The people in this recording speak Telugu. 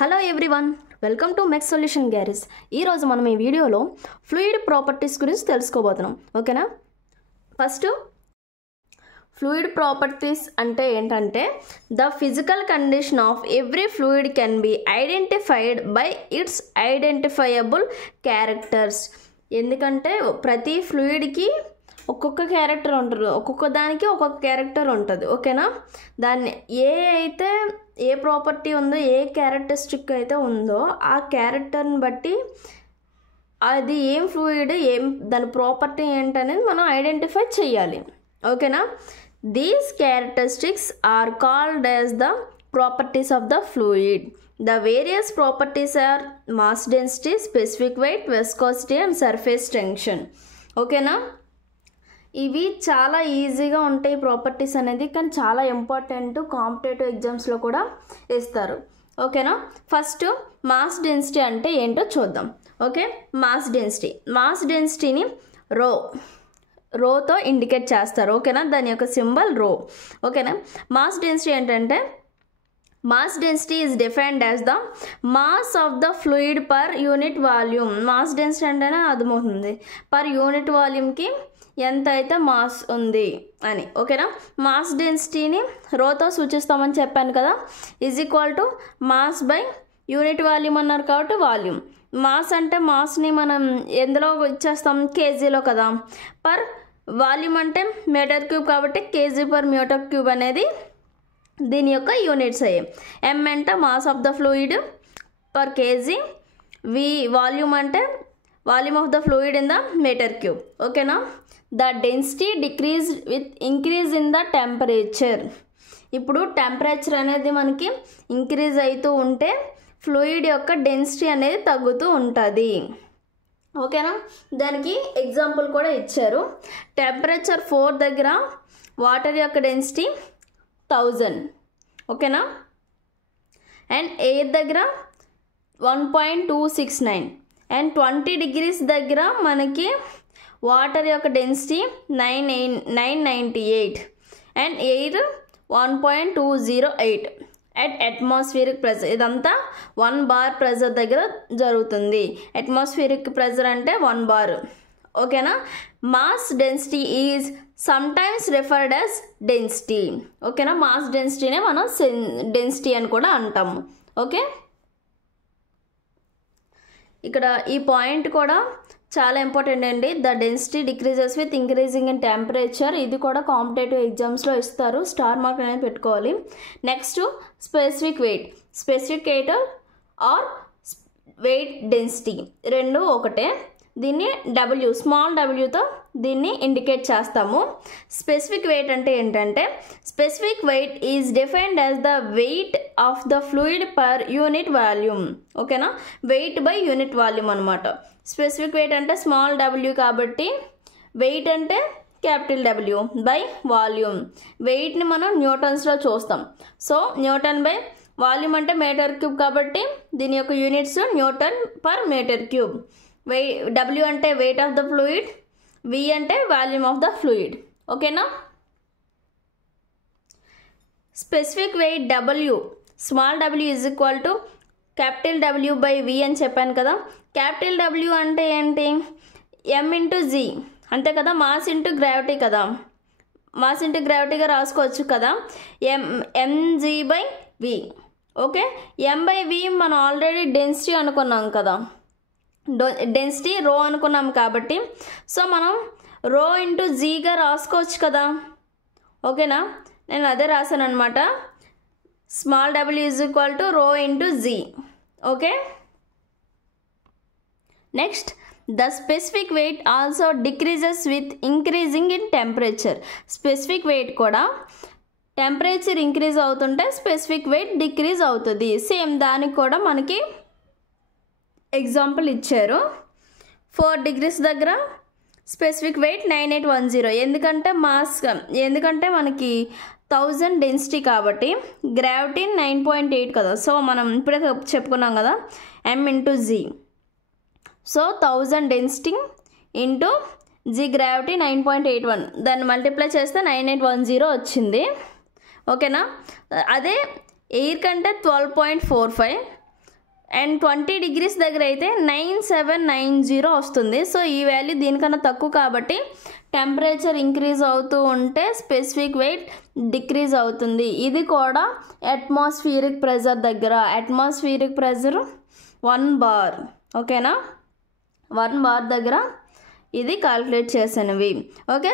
Hello everyone, welcome to mess solution garage. ఈరోజు మనం ఈ వీడియోలో ఫ్లూయిడ్ ప్రాపర్టీస్ గురించి తెలుసుకోబోతున్నాం. ఓకేనా? ఫస్ట్ ఫ్లూయిడ్ ప్రాపర్టీస్ అంటే ఏంటంటే the physical condition of every fluid can be identified by it's identifiable characters. ఎందుకంటే ప్రతి ఫ్లూయిడ్కి ఒక్కొక్క క్యారెక్టర్ ఉంటుంది, ఒక్కొక్క దానికి ఒక్కొక్క క్యారెక్టర్ ఉంటుంది. ఓకేనా? దాన్ని ఏ ప్రాపర్టీ ఉందో, ఏ క్యారెక్టరిస్టిక్ అయితే ఉందో ఆ క్యారెక్టర్ని బట్టి అది ఏం ఫ్లూయిడ్, దాని ప్రాపర్టీ ఏంటనేది మనం ఐడెంటిఫై చేయాలి. ఓకేనా? These characteristics are called as the properties of the fluid. The various properties are mass density, specific weight, viscosity and surface tension. ఓకేనా? ఇవి చాలా ఈజీగా ఉంటాయి ప్రాపర్టీస్ అనేది, కానీ చాలా ఇంపార్టెంట్, కాంపిటేటివ్ ఎగ్జామ్స్లో కూడా ఇస్తారు. ఓకేనా? ఫస్ట్ మాస్ డెన్సిటీ అంటే ఏంటో చూద్దాం. ఓకే, మాస్ డెన్సిటీని రోతో ఇండికేట్ చేస్తారు. ఓకేనా? దాని యొక్క సింబల్ రో. ఓకేనా? మాస్ డెన్సిటీ ఏంటంటే mass density is defined as the mass of the fluid per unit volume. mass density అంటేనే అర్థమవుతుంది పర్ యూనిట్ వాల్యూమ్కి ఎంత అయితే మాస్ ఉంది అని. ఓకేనా? మాస్ డెన్సిటీని రోతో సూచిస్తామని చెప్పాను కదా, is equal to mass by unit volume అన్నారు కాబట్టి వాల్యూమ్. మాస్ అంటే మాస్ని మనం ఎందులో ఇచ్చేస్తాం? కేజీలో కదా. పర్ వాల్యూమ్ అంటే మీటర్ క్యూబ్ కాబట్టి కేజీ పర్ మీటర్ క్యూబ్ అనేది దీని యొక్క యూనిట్స్ అయ్యాయి. ఎం అంటే mass of the fluid per kg, volume అంటే volume of the fluid in the metre cube. ఓకేనా? The density decrease with increase in the temperature. ఇప్పుడు టెంపరేచర్ అనేది మనకి ఇంక్రీజ్ అవుతూ ఉంటే ఫ్లూయిడ్ యొక్క డెన్సిటీ అనేది తగ్గుతూ ఉంటుంది. ఓకేనా? దానికి ఎగ్జాంపుల్ కూడా ఇచ్చారు. టెంపరేచర్ 4 దగ్గర వాటర్ యొక్క డెన్సిటీ 1000. ఓకేనా? అండ్ ఎయిర్ దగ్గర 1.269 అండ్ 20 డిగ్రీస్ దగ్గర మనకి వాటర్ యొక్క density 998 and air 1.208 at atmospheric pressure. ఇదంతా 1 బార్ ప్రెజర్ దగ్గర జరుగుతుంది. అట్మాస్ఫియరిక్ ప్రెజర్ అంటే 1 బార్. ఓకేనా? Mass density is sometimes referred as density. ఓకేనా? మాస్ డెన్సిటీనే మనం డెన్సిటీ అని కూడా అంటాము. ఓకే, ఇక్కడ ఈ పాయింట్ కూడా చాలా ఇంపార్టెంట్ అండి. The density decreases with increasing in temperature. ఇది కూడా కాంపిటేటివ్ ఎగ్జామ్స్లో ఇస్తారు, స్టార్ మార్క్ అనేది పెట్టుకోవాలి. Next specific weight or weight density రెండు ఒకటే. దీన్ని స్మాల్ డబ్ల్యూతో దీన్ని ఇండికేట్ చేస్తాము. స్పెసిఫిక్ వెయిట్ అంటే ఏంటంటే specific weight is defined as the weight of the fluid per unit volume. ఓకేనా? వెయిట్ బై యూనిట్ వాల్యూమ్ అనమాట. స్పెసిఫిక్ వెయిట్ అంటే స్మాల్ డబ్ల్యూ కాబట్టి వెయిట్ అంటే క్యాపిటల్ డబ్ల్యూ బై వాల్యూమ్. వెయిట్ని మనం న్యూటన్స్లో చూస్తాం. సో న్యూటన్ బై వాల్యూమ్ అంటే మీటర్ క్యూబ్ కాబట్టి దీని యొక్క units newton per metre cube. W అంటే weight of the fluid, V అంటే వాల్యూమ్ ఆఫ్ ద ఫ్లూయిడ్. ఓకేనా? Specific weight W, small W is equal to capital W by V అని చెప్పాను కదా. క్యాపిటల్ డబ్ల్యూ అంటే ఏంటి? ఎం ఇంటూ జీ అంతే కదా, మాస్ ఇంటూ గ్రావిటీ కదా. మాస్ ఇంటూ గ్రావిటీగా రాసుకోవచ్చు కదా, MG by V. Okay, M by V మనం ఆల్రెడీ డెన్సిటీ అనుకున్నాం కదా, డెన్సిటీ రో అనుకున్నాం కాబట్టి సో మనం రో ఇంటూ జీగా రాసుకోవచ్చు కదా. ఓకేనా? నేను అదే రాశాను అనమాట. Small W is equal to rho into G. Okay, next the specific weight also decreases with increasing in temperature. Specific weight కూడా టెంపరేచర్ ఇంక్రీజ్ అవుతుంటే స్పెసిఫిక్ వెయిట్ డిక్రీజ్ అవుతుంది. సేమ్ దానికి కూడా మనకి ఎగ్జాంపుల్ ఇచ్చారు. 4 డిగ్రీస్ దగ్గర స్పెసిఫిక్ వెయిట్ 9810. ఎందుకంటే మనకి 1000 డెన్సిటీ కాబట్టి గ్రావిటీ 9.8 కదా. సో మనం ఇప్పుడే చెప్పుకున్నాం కదా, M into G. So 1000 density into G gravity 9.81, దాన్ని మల్టిప్లై చేస్తే 9810 వచ్చింది. ఓకేనా? అదే ఎయిర్ కంటే 12.45, అండ్ 20 డిగ్రీస్ దగ్గర అయితే 9790 వస్తుంది. సో ఈ వాల్యూ దీనికన్నా తక్కువ కాబట్టి టెంపరేచర్ ఇంక్రీజ్ అవుతూ ఉంటే స్పెసిఫిక్ వెయిట్ డిక్రీజ్ అవుతుంది. ఇది కూడా అట్మాస్ఫియరిక్ ప్రెజర్ దగ్గర, అట్మాస్ఫియరిక్ ప్రెజర్ 1 బార్, ఓకేనా, 1 బార్ దగ్గర ఇది కాల్కులేట్ చేసినవి. ఓకే.